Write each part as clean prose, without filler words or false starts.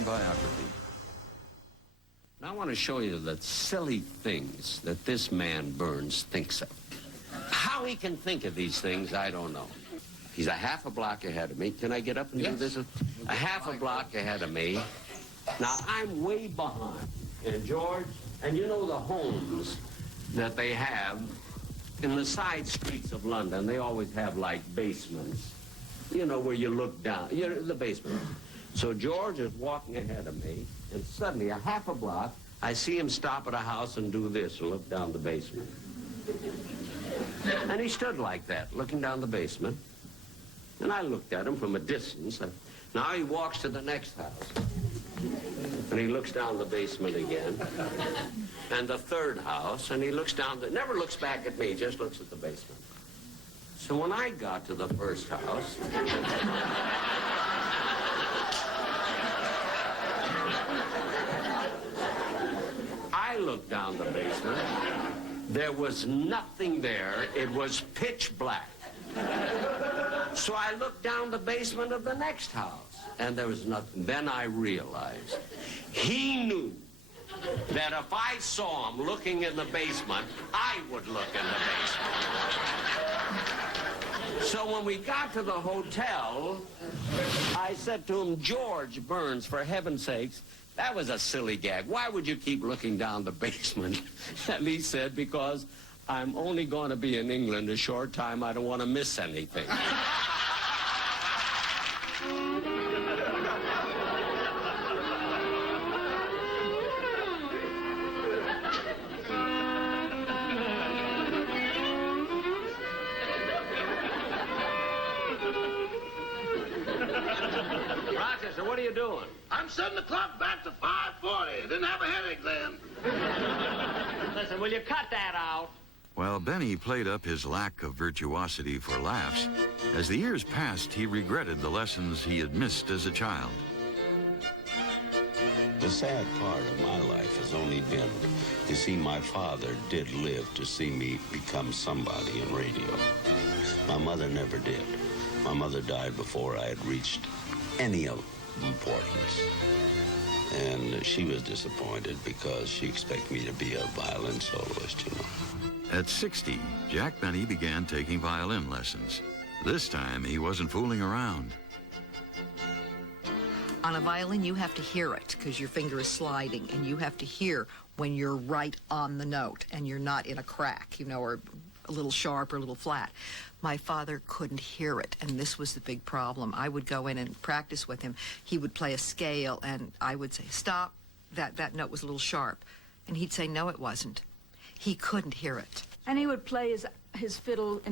on Biography. Now I want to show you the silly things that this man Burns thinks of. How he can think of these things, I don't know. He's a half a block ahead of me. Can I get up and do this? A half a block ahead of me. Now, I'm way behind. And George, and you know the homes that they have in the side streets of London, they always have, like, basements. You know, where you look down. The basement. So George is walking ahead of me, and suddenly, a half a block, I see him stop at a house and do this and look down the basement. And he stood like that, looking down the basement. And I looked at him from a distance. Now he walks to the next house. And he looks down the basement again. And the third house, and he looks down, never looks back at me, just looks at the basement. So when I got to the first house, I looked down the basement. There was nothing there. It was pitch black. So I looked down the basement of the next house, and there was nothing. Then I realized he knew that if I saw him looking in the basement, I would look in the basement. So when we got to the hotel, I said to him, George Burns, for heaven's sakes, that was a silly gag. Why would you keep looking down the basement? And he said, because I'm only going to be in England a short time. I don't want to miss anything. Rochester, what are you doing? I'm setting the clock back to 5:40. Didn't have a headache then. Listen, will you cut that out? While Benny played up his lack of virtuosity for laughs, as the years passed, he regretted the lessons he had missed as a child. The sad part of my life has only been to see my father did live to see me become somebody in radio. My mother never did. My mother died before I had reached any of importance. And she was disappointed because she expected me to be a violin soloist, you know. At 60, Jack Benny began taking violin lessons. This time, he wasn't fooling around. On a violin, you have to hear it because your finger is sliding, and you have to hear when you're right on the note and you're not in a crack, you know, or a little sharp or a little flat. My father couldn't hear it, and this was the big problem. I would go in and practice with him. He would play a scale, and I would say, stop, that note was a little sharp. And he'd say, no, it wasn't. He couldn't hear it. And he would play his fiddle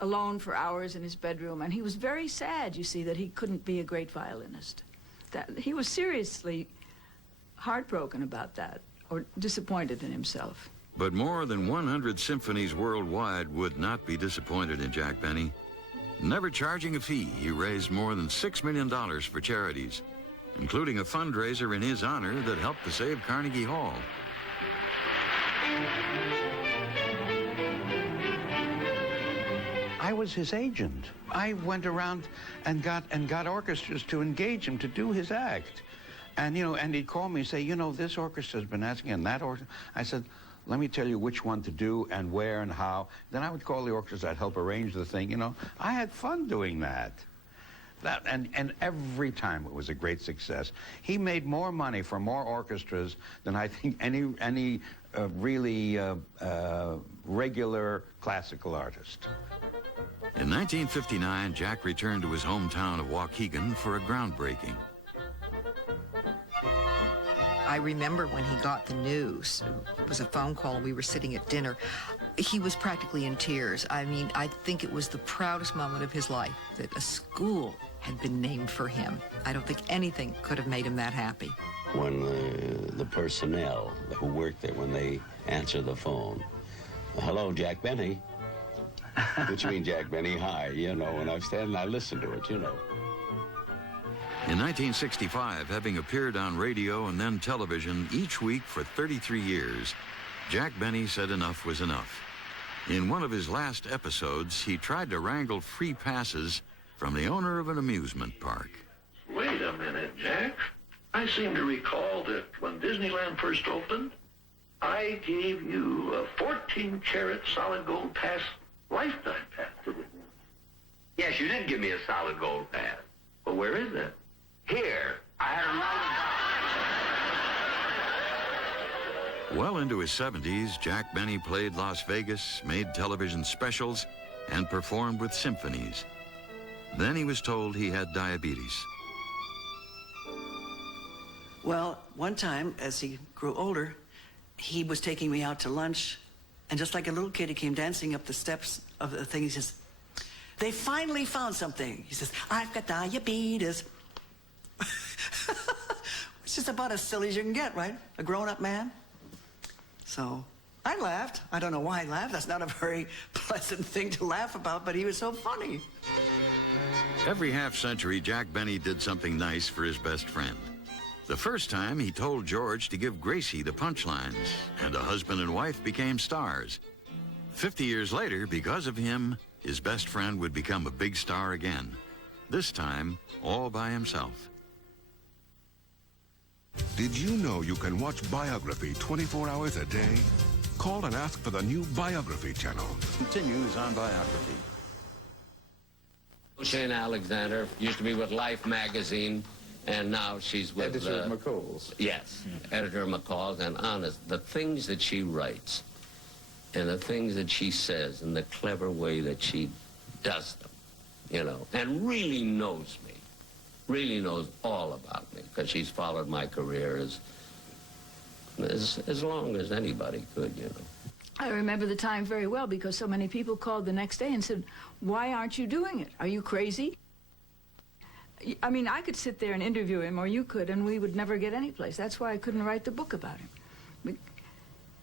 alone for hours in his bedroom, and he was very sad, you see, that he couldn't be a great violinist. That he was seriously heartbroken about that, or disappointed in himself. But more than 100 symphonies worldwide would not be disappointed in Jack Benny. Never charging a fee, he raised more than $6 million for charities, including a fundraiser in his honor that helped to save Carnegie Hall. I was his agent. I went around and got orchestras to engage him to do his act. And, you know, and he'd call me and say, you know, this orchestra's been asking, and that orchestra. I said, let me tell you which one to do and where and how. Then I would call the orchestra, I'd help arrange the thing, you know. I had fun doing that. And every time it was a great success. He made more money for more orchestras than I think any really regular classical artist. In 1959, Jack returned to his hometown of Waukegan for a groundbreaking. I remember when he got the news. It was a phone call. We were sitting at dinner. He was practically in tears. I mean, I think it was the proudest moment of his life that a school had been named for him. I don't think anything could have made him that happy. When the personnel who worked there, when they answer the phone, hello, Jack Benny. Which means, Jack Benny, hi, you know, and I'm standing, I listen to it, you know. In 1965, having appeared on radio and then television each week for 33 years, Jack Benny said enough was enough. In one of his last episodes, he tried to wrangle free passes from the owner of an amusement park. Wait a minute, Jack. I I seem to recall that when Disneyland first opened, I gave you a 14-karat solid gold pass, lifetime pass to Disneyland. Yes, you did give me a solid gold pass. Well, where is that? Here, I had a Well into his 70s, Jack Benny played Las Vegas, made television specials, and performed with symphonies. Then he was told he had diabetes. Well, one time, as he grew older, he was taking me out to lunch, and just like a little kid, he came dancing up the steps of the thing. He says, "They finally found something." He says, "I've got diabetes." Which is about as silly as you can get, right? A grown-up man. So I laughed. I don't know why I laughed. That's not a very pleasant thing to laugh about, but he was so funny. Every half-century, Jack Benny did something nice for his best friend. The first time, he told George to give Gracie the punchlines, and a husband and wife became stars. 50 years later, because of him, his best friend would become a big star again. This time, all by himself. Did you know you can watch Biography 24 hours a day? Call and ask for the new Biography channel. Continues on Biography. Shane Alexander used to be with Life magazine, and now she's with... Editor of McCall's. Yes, editor of McCall's, and honest, the things that she writes, and the things that she says, and the clever way that she does them, you know, and really knows me, really knows all about me, because she's followed my career as long as anybody could, you know. I remember the time very well because so many people called the next day and said, "Why aren't you doing it? Are you crazy?" I mean, I could sit there and interview him, or you could, and we would never get any place. That's why I couldn't write the book about him.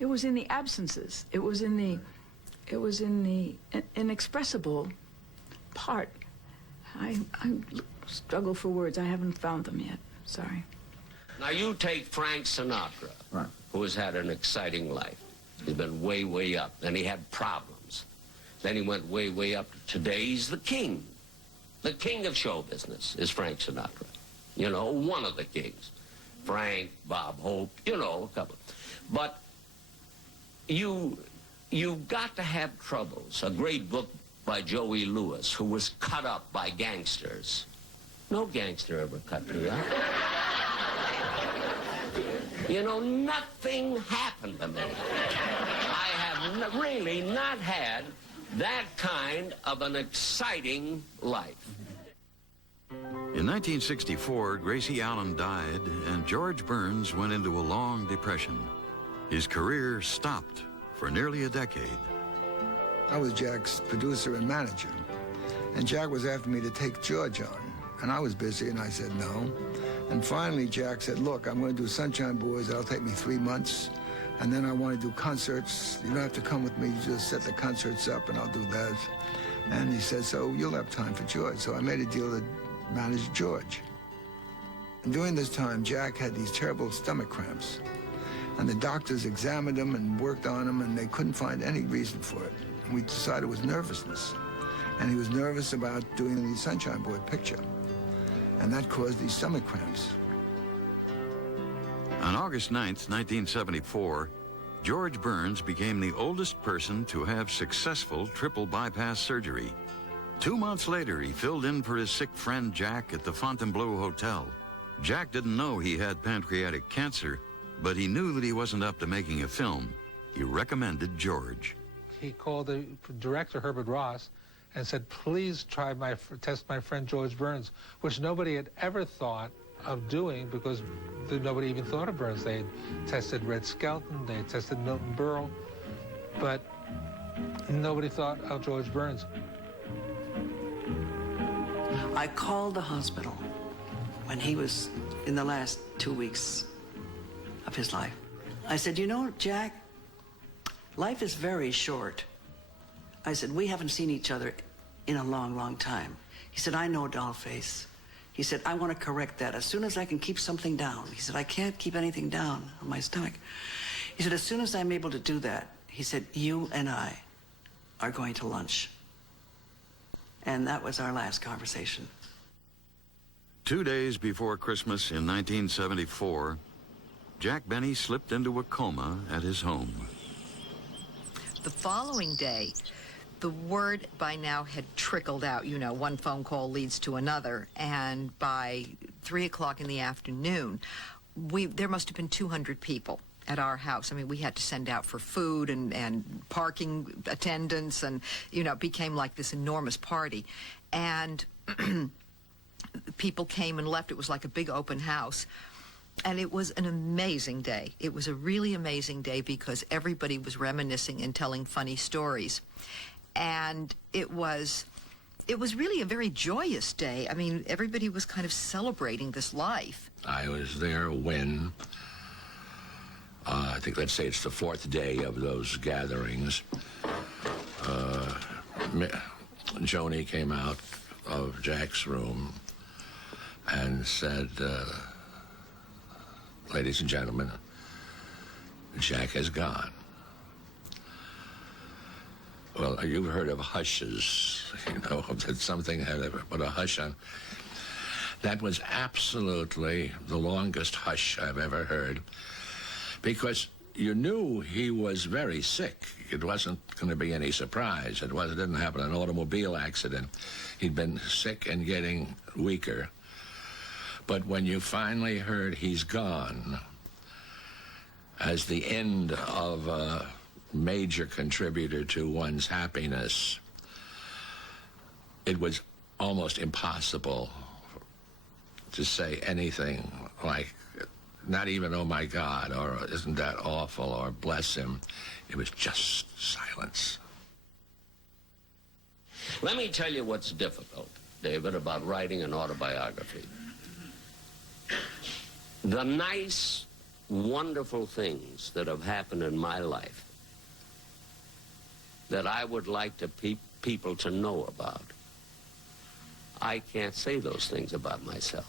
It was in the absences. It was in the inexpressible part. I struggle for words. I haven't found them yet. Sorry. Now you take Frank Sinatra, Right. who has had an exciting life. He's been way, way up. Then he had problems. Then he went way, way up. Today he's the king. The king of show business is Frank Sinatra. You know, one of the kings. Frank, Bob Hope, you know, a couple. But you've got to have troubles. A great book by Joey Lewis, who was cut up by gangsters. No gangster ever cut me up. You know, nothing happened to me. I have really not had that kind of an exciting life. In 1964, Gracie Allen died, and George Burns went into a long depression. His career stopped for nearly a decade. I was Jack's producer and manager, and Jack was after me to take George on, and I was busy, and I said no. And finally, Jack said, "Look, I'm going to do Sunshine Boys. That'll take me 3 months. And then I want to do concerts. You don't have to come with me. You just set the concerts up, and I'll do that." And he said, "So you'll have time for George." So I made a deal to manage George. And during this time, Jack had these terrible stomach cramps. And the doctors examined him and worked on him, and they couldn't find any reason for it. And we decided it was nervousness. And he was nervous about doing the Sunshine Boy picture. And that caused these stomach cramps. On August 9th, 1974, George Burns became the oldest person to have successful triple bypass surgery. 2 months later, he filled in for his sick friend Jack at the Fontainebleau Hotel. Jack didn't know he had pancreatic cancer, but he knew that he wasn't up to making a film. He recommended George. He called the director, Herbert Ross, and said, "Please try test my friend George Burns," which nobody had ever thought of doing because nobody even thought of Burns. They had tested Red Skelton, they had tested Milton Berle, but nobody thought of George Burns. I called the hospital when he was in the last 2 weeks of his life. I said, "You know, Jack, life is very short." I said, "We haven't seen each other in a long, long time." He said, "I know, Dollface." He said, "I want to correct that as soon as I can keep something down." He said, "I can't keep anything down on my stomach." He said, "As soon as I'm able to do that," he said, "you and I are going to lunch." And that was our last conversation. 2 days before Christmas in 1974, Jack Benny slipped into a coma at his home. The following day, the word by now had trickled out. You know, one phone call leads to another, and by 3 o'clock in the afternoon, there must have been 200 people at our house. I mean, we had to send out for food and parking attendants, and, you know, it became like this enormous party. And people came and left. It was like a big open house. And it was an amazing day. It was a really amazing day because everybody was reminiscing and telling funny stories. And it was really a very joyous day. I mean, everybody was kind of celebrating this life. I was there when, I think, let's say it's the fourth day of those gatherings. Joni came out of Jack's room and said, ladies and gentlemen, Jack has gone. Well, you've heard of hushes, you know, that something had put a hush on. That was absolutely the longest hush I've ever heard, because you knew he was very sick. It wasn't going to be any surprise. It didn't happen in an automobile accident. He'd been sick and getting weaker. But when you finally heard he's gone, as the end of a major contributor to one's happiness, it was almost impossible to say anything like, not even, oh my God, or isn't that awful, or bless him. It was just silence. Let me tell you what's difficult, David, about writing an autobiography. The nice, wonderful things that have happened in my life that I would like people to know about, I can't say those things about myself.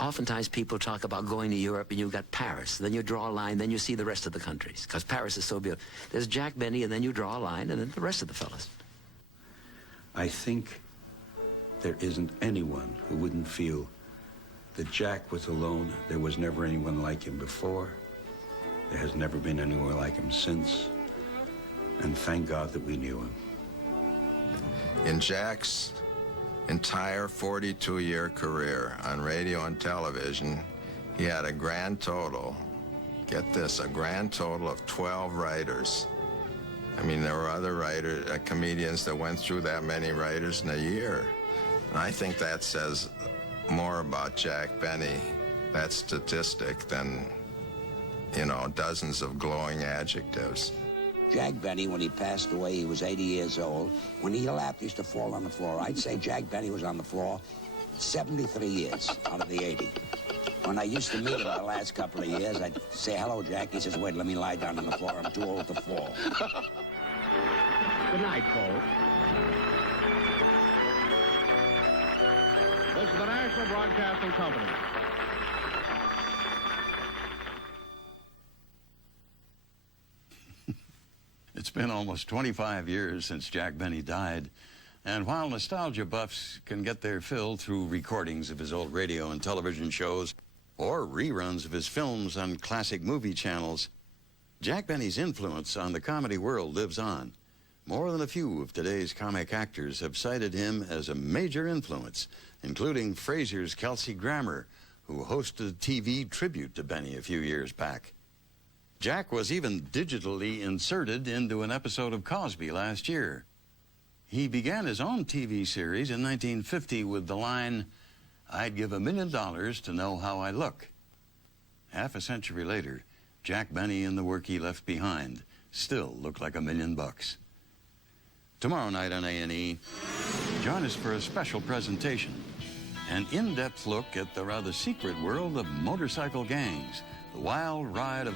Oftentimes people talk about going to Europe and you've got Paris. Then you draw a line, then you see the rest of the countries, because Paris is so beautiful. There's Jack Benny, and then you draw a line, and then the rest of the fellas. I think there isn't anyone who wouldn't feel that Jack was alone. There was never anyone like him before. There has never been anyone like him since. And thank God that we knew him. In Jack's entire 42-year career on radio and television, he had a grand total, get this, a grand total of 12 writers. I mean, there were other comedians that went through that many writers in a year. And I think that says more about Jack Benny, that statistic, than, you know, dozens of glowing adjectives. Jack Benny, when he passed away, he was 80 years old. When he laughed, he used to fall on the floor. I'd say Jack Benny was on the floor 73 years out of the 80. When I used to meet him the last couple of years, I'd say, hello, Jack. He says, wait, let me lie down on the floor. I'm too old to fall. Good night, folks. This is the National Broadcasting Company. It's been almost 25 years since Jack Benny died, and while nostalgia buffs can get their fill through recordings of his old radio and television shows or reruns of his films on classic movie channels, Jack Benny's influence on the comedy world lives on. More than a few of today's comic actors have cited him as a major influence, including Frasier's Kelsey Grammer, who hosted a TV tribute to Benny a few years back. Jack was even digitally inserted into an episode of Cosby last year. He began his own TV series in 1950 with the line, "I'd give $1 million to know how I look." Half a century later, Jack Benny and the work he left behind still look like $1 million. Tomorrow night on A&E, join us for a special presentation, an in-depth look at the rather secret world of motorcycle gangs, the wild ride of